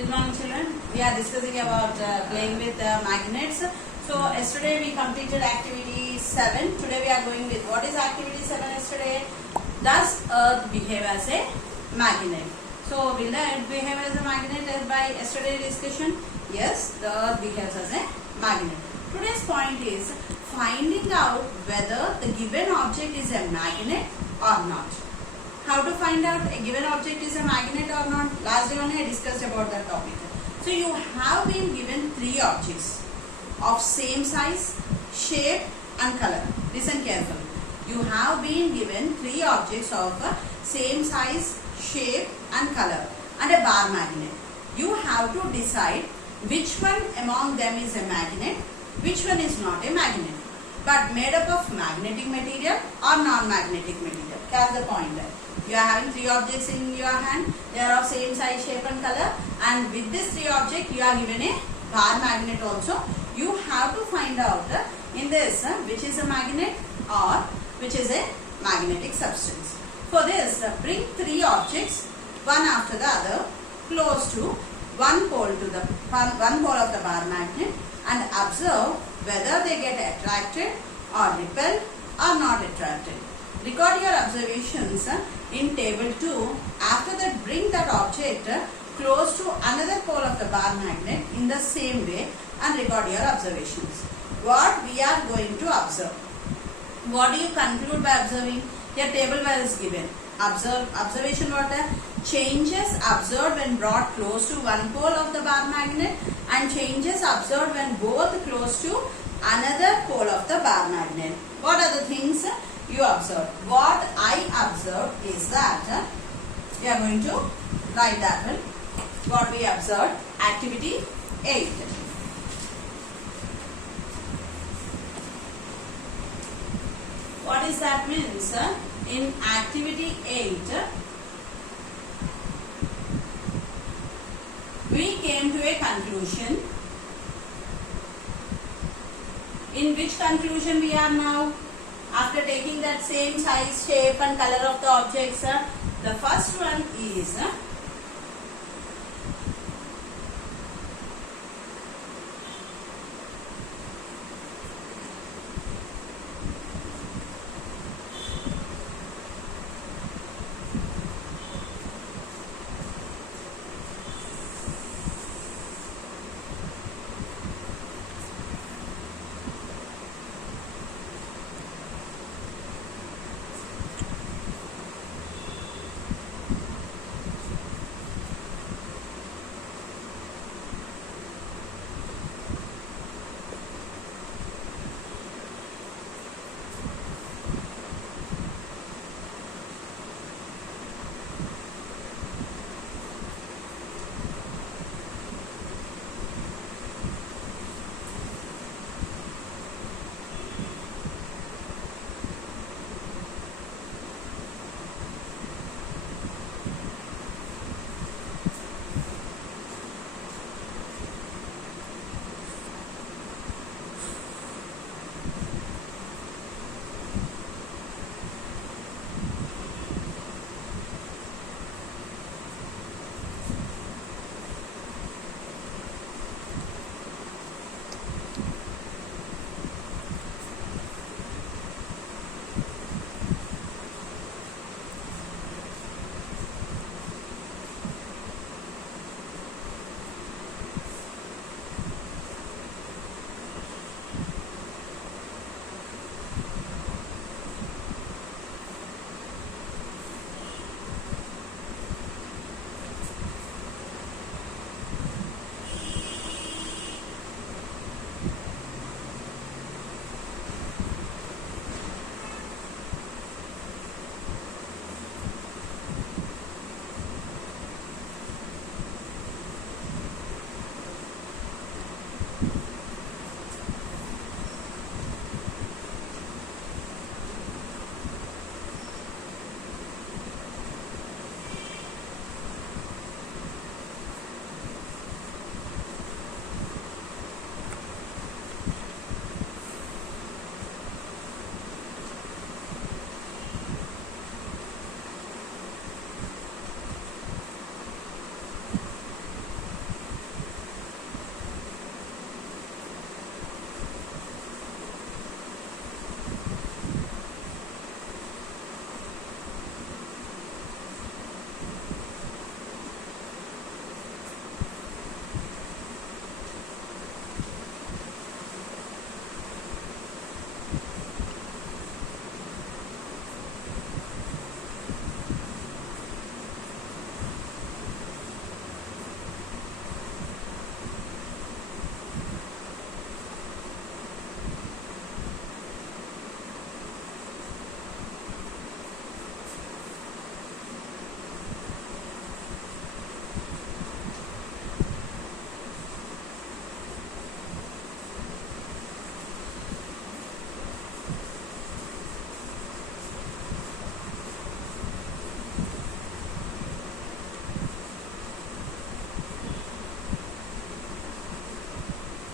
Good morning, children. We are discussing about playing with magnets. So yesterday we completed activity 7. Today we are going with what is activity 7 yesterday? Does Earth behave as a magnet? So will the Earth behave as a magnet as by yesterday's discussion? Yes, the Earth behaves as a magnet. Today's point is finding out whether the given object is a magnet or not. How to find out a given object is a magnet or not? Last day only I discussed about that topic. So you have been given 3 objects of same size, shape and color. Listen carefully. You have been given 3 objects of same size, shape and color and a bar magnet. You have to decide which one among them is a magnet, which one is not a magnet, but made up of magnetic material or non-magnetic material. That's the point there. You are having 3 objects in your hand. They are of same size, shape and color, and with this 3 objects you are given a bar magnet also. You have to find out in this which is a magnet or which is a magnetic substance. For this, bring 3 objects one after the other close to one pole of the bar magnet and observe whether they get attracted or repelled or not attracted. Record your observations in table 2. After that, bring that object close to another pole of the bar magnet in the same way and record your observations. What we are going to observe? What do you conclude by observing? Here table where is given. Observation what? Changes observed when brought close to one pole of the bar magnet and changes observed when both close to another pole of the bar magnet. What are the things you observe? What I observed is that we are going to write that one. What we observed, activity 8. What is that means? In activity 8, we came to a conclusion. In which conclusion we are now? After taking that same size, shape and color of the objects, the first one is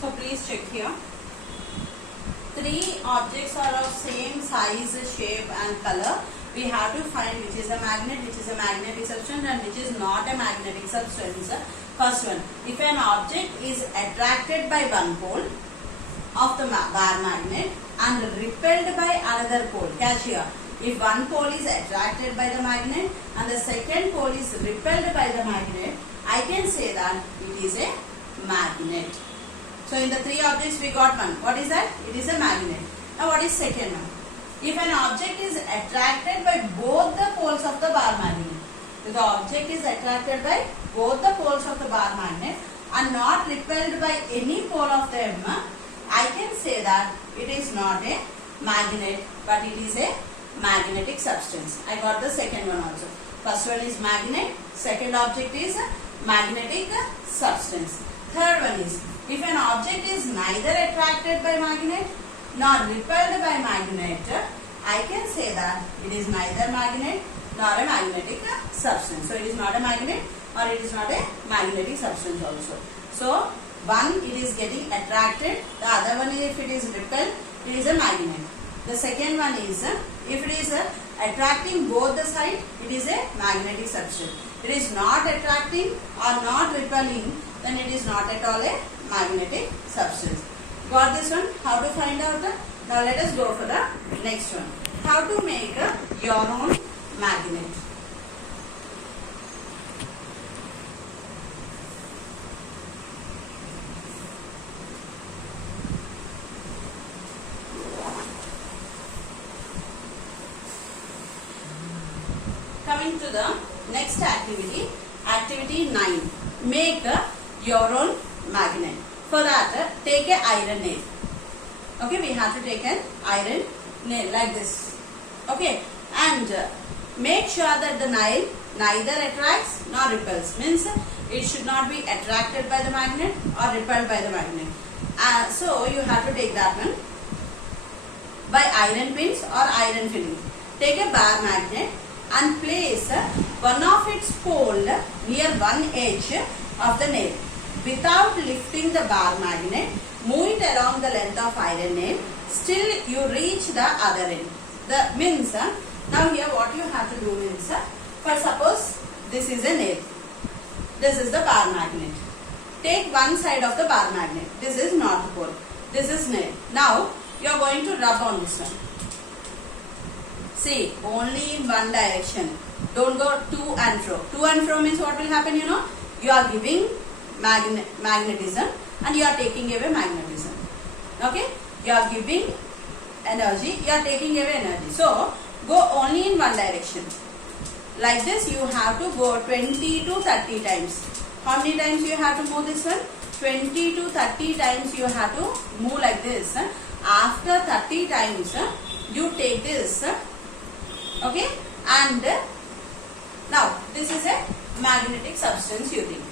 So please check here. Three objects are of same size, shape and color. We have to find which is a magnet, which is a magnetic substance and which is not a magnetic substance. First one, if an object is attracted by one pole of the bar magnet and repelled by another pole, catch here. If one pole is attracted by the magnet and the second pole is repelled by the magnet, I can say that it is a magnet. So in the three objects we got one. What is that? It is a magnet. Now what is second one? If an object is attracted by both the poles of the bar magnet, if the object is attracted by both the poles of the bar magnet and not repelled by any pole of them, I can say that it is not a magnet but it is a magnetic substance. I got the second one also. First one is magnet, second object is magnetic substance. Third one is, if an object is neither attracted by magnet nor repelled by magnet, I can say that it is neither magnet nor a magnetic substance. So it is not a magnet or it is not a magnetic substance also. So one, it is getting attracted, the other one is if it is repelled, it is a magnet. The second one is, if it is attracting both the side, it is a magnetic substance. It is not attracting or not repelling, then it is not at all a magnetic substance. Got this one? How to find out? Now let us go for the next one. How to make your own magnet. Coming to the next activity, activity 9. Make your own magnet. For that, take an iron nail. Okay, we have to take an iron nail like this. Okay, and make sure that the nail neither attracts nor repels. Means it should not be attracted by the magnet or repelled by the magnet. So you have to take that one by iron pins or iron filling. Take a bar magnet and place one of its pole near one edge of the nail. Without lifting the bar magnet, move it along the length of iron nail. Still you reach the other end. The means, now here what you have to do means, for suppose this is a nail. This is the bar magnet. Take one side of the bar magnet. This is north pole. This is nail. Now you are going to rub on this one. See, only in one direction. Don't go to and fro. To and fro means what will happen, you know? You are giving magnetism and you are taking away magnetism. Okay? You are giving energy, you are taking away energy. So, go only in one direction. Like this, you have to go 20 to 30 times. How many times you have to move this one? 20 to 30 times you have to move like this. After 30 times, you take this. Okay, and now this is a magnetic substance you think.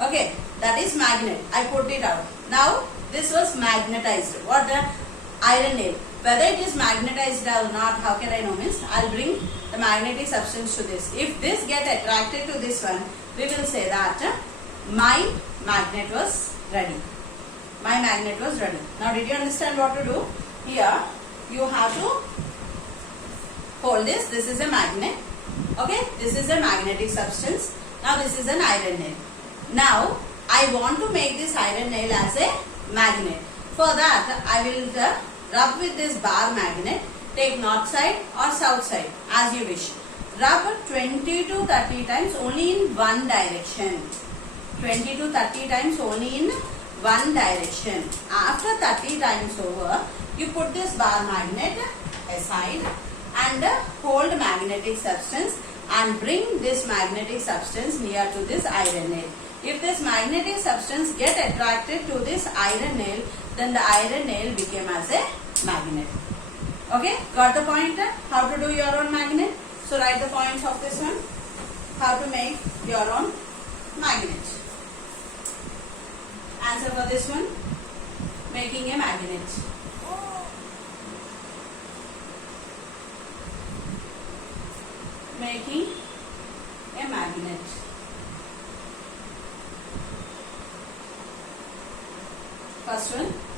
Okay, that is magnet. I put it out. Now this was magnetized. What? The iron nail. Whether it is magnetized or not, how can I know? Means I'll bring the magnetic substance to this. If this get attracted to this one, we will say that my magnet was ready. My magnet was ready. Now did you understand what to do? Here you have to hold this. This is a magnet. Okay, this is a magnetic substance. Now this is an iron nail. Now I want to make this iron nail as a magnet. For that I will rub with this bar magnet. Take north side or south side as you wish. Rub 20 to 30 times only in one direction. 20 to 30 times only in one direction. After 30 times over, you put this bar magnet aside and hold magnetic substance and bring this magnetic substance near to this iron nail. If this magnetic substance get attracted to this iron nail, then the iron nail became as a magnet. Okay, got the point? How to do your own magnet? So write the points of this one. How to make your own magnet. Answer for this one, making a magnet. Making a magnet. First one.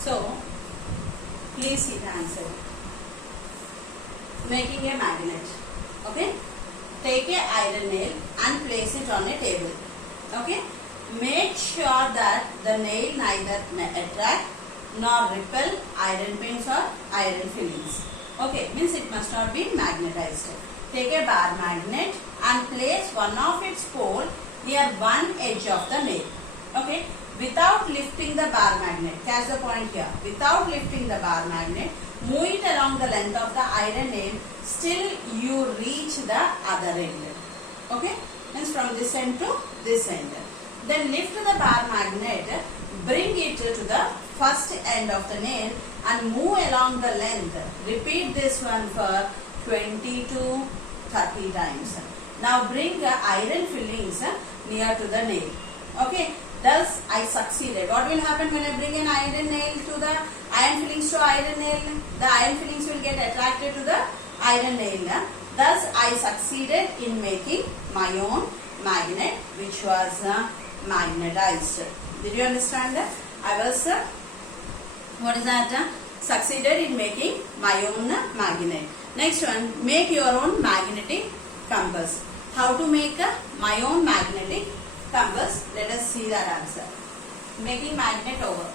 So, please see the answer. Making a magnet. Okay? take a iron nail and place it on a table. Okay. Make sure that the nail neither attract nor repel iron pins or iron fillings. Okay, means it must not be magnetized. Take a bar magnet and place one of its pole near one edge of the nail. Okay, without lifting the bar magnet. Catch the point here. Without lifting the bar magnet, move it along the length of the iron nail. Still you reach the other end. Okay, means from this end to this end. Then lift the bar magnet, bring it to the first end of the nail and move along the length. Repeat this one for 20 to 30 times. Now bring the iron fillings near to the nail. Okay, thus I succeeded. What will happen when I bring an iron nail to the iron fillings to iron nail? The iron fillings will get attracted to the iron nail. Thus I succeeded in making my own magnet, which was magnetized. Did you understand that? I was what is that? Succeeded in making my own magnet. Next one, make your own magnetic compass. How to make my own magnetic compass? Let us see that answer. Making magnet over.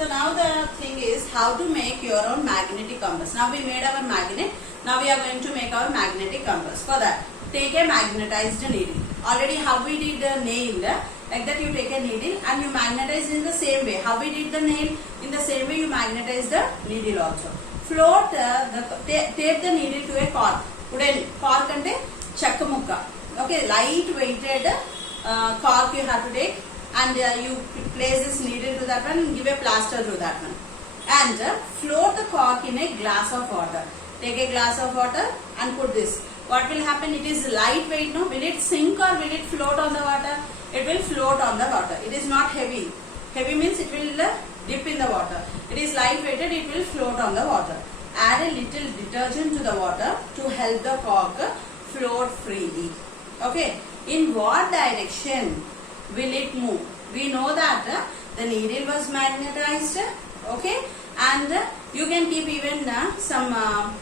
So now the thing is how to make your own magnetic compass. Now we made our magnet. Now we are going to make our magnetic compass. For that, take a magnetized needle. Already how we did the nail, like that you take a needle and you magnetize in the same way. How we did the nail, in the same way you magnetize the needle also. Float tape the needle to a cork. Wooden cork ante chakka mukka. Okay, light weighted cork you have to take. And you place this needle to that one and give a plaster to that one. And float the cork in a glass of water. Take a glass of water and put this. What will happen? It is lightweight, no? Will it sink or will it float on the water? It will float on the water. It is not heavy. Heavy means it will dip in the water. It is lightweighted, it will float on the water. Add a little detergent to the water to help the cork float freely. Okay. In what direction will it move? We know that the needle was magnetized, okay, and you can keep even some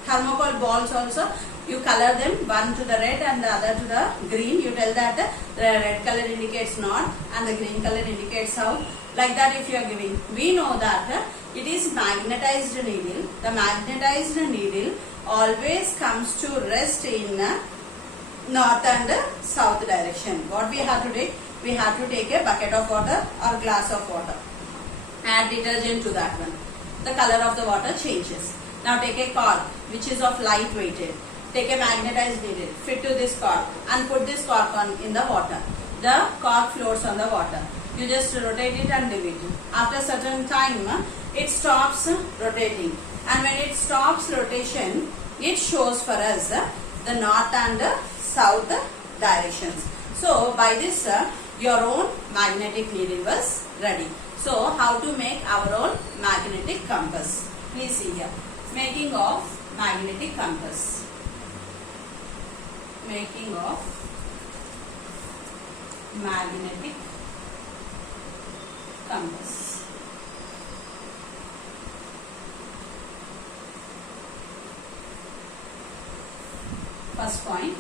thermocol balls also. You color them, one to the red and the other to the green. You tell that the red color indicates north and the green color indicates south. Like that if you are giving. We know that it is magnetized needle. The magnetized needle always comes to rest in north and south direction. What we have to do? We have to take a bucket of water or glass of water. Add detergent to that one. The color of the water changes. Now take a cork which is of light weighted. Take a magnetized needle, fit to this cork and put this cork on in the water. The cork floats on the water. You just rotate it and leave it. After certain time, it stops rotating. And when it stops rotation, it shows for us the north and south directions. So by this, your own magnetic needle was ready. So how to make our own magnetic compass? Please see here. Making of magnetic compass. Making of magnetic compass. First point.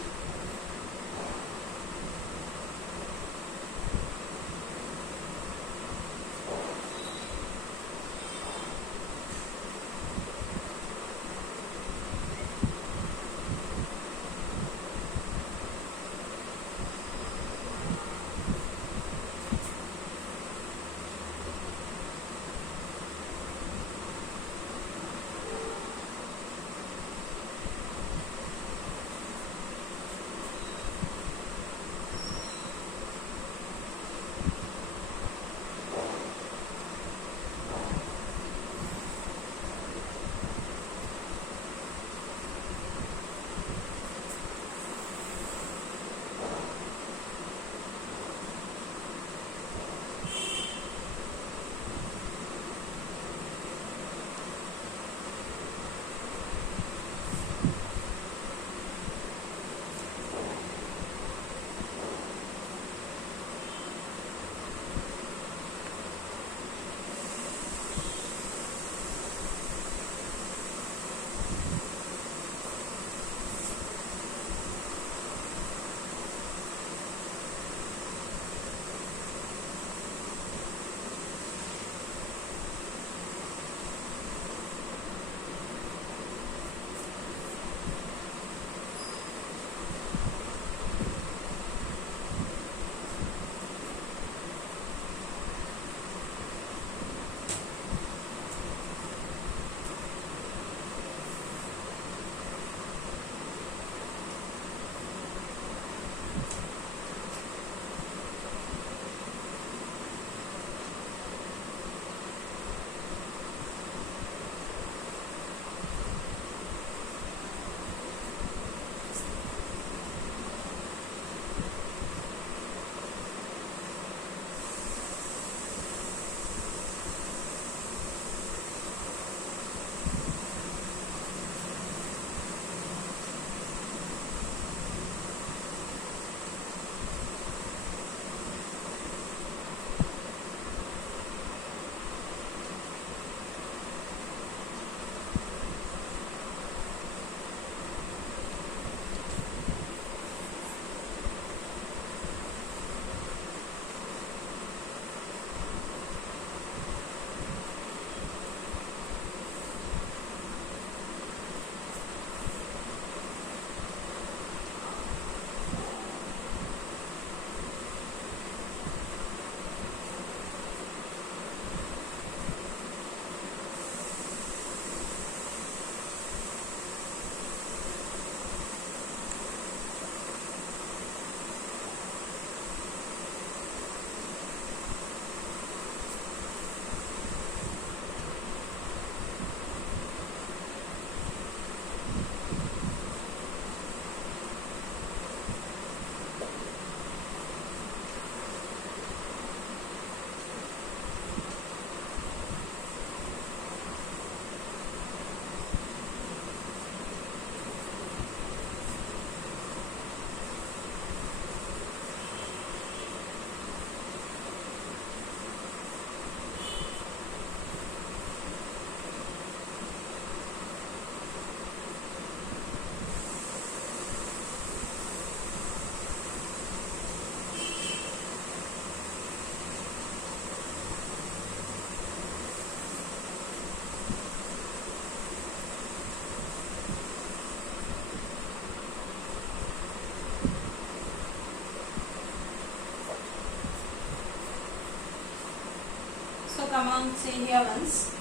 see here once.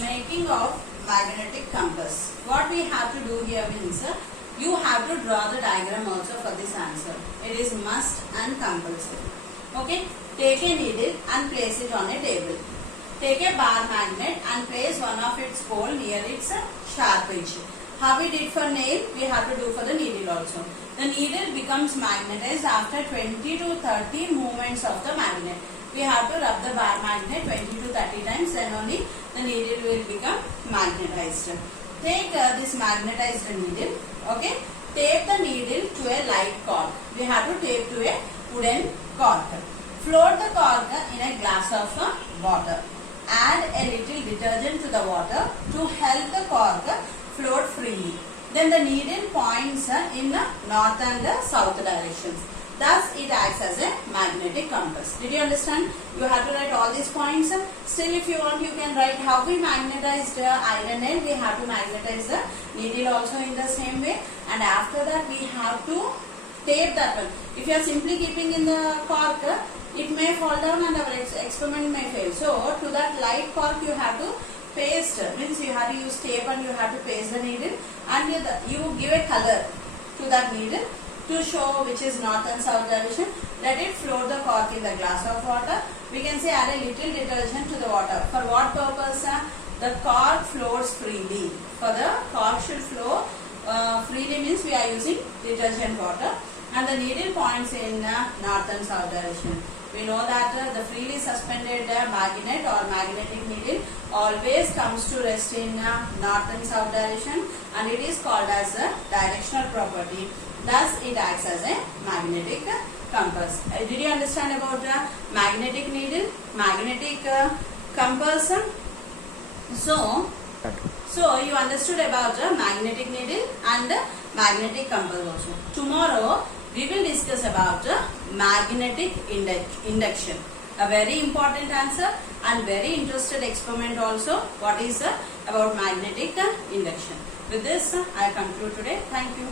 Making of magnetic compass. What we have to do here means you have to draw the diagram also for this answer. It is must and compulsory. Okay. Take a needle and place it on a table. Take a bar magnet and place one of its pole near its sharp edge. How we did for nail, we have to do for the needle also. The needle becomes magnetized after 20 to 30 movements of the magnet. We have to rub the bar magnet 20 to 30 times, then only the needle will become magnetized. Take this magnetized needle, okay. Tape the needle to a light cork. We have to tape to a wooden cork. Float the cork in a glass of water. Add a little detergent to the water to help the cork float freely. Then the needle points in the north and the south directions. Thus, it acts as a magnetic compass. Did you understand? You have to write all these points. Still, if you want, you can write how we magnetized iron nail. We have to magnetize the needle also in the same way. And after that, we have to tape that one. If you are simply keeping in the cork, it may fall down and our experiment may fail. So, to that light cork, you have to paste. Means you have to use tape and you have to paste the needle. And you give a color to that needle to show which is north and south direction. Let it float the cork in the glass of water. We can say add a little detergent to the water. For what purpose? The cork floats freely. For the cork should flow freely means we are using detergent water. And the needle points in north and south direction. We know that the freely suspended magnet or magnetic needle always comes to rest in north and south direction, and it is called as a directional property. Thus, it acts as a magnetic compass. Did you understand about the magnetic needle, magnetic compass? So you understood about the magnetic needle and the magnetic compass also. Tomorrow, we will discuss about magnetic induction. A very important answer and very interested experiment also. What is about magnetic induction? With this, I conclude today. Thank you.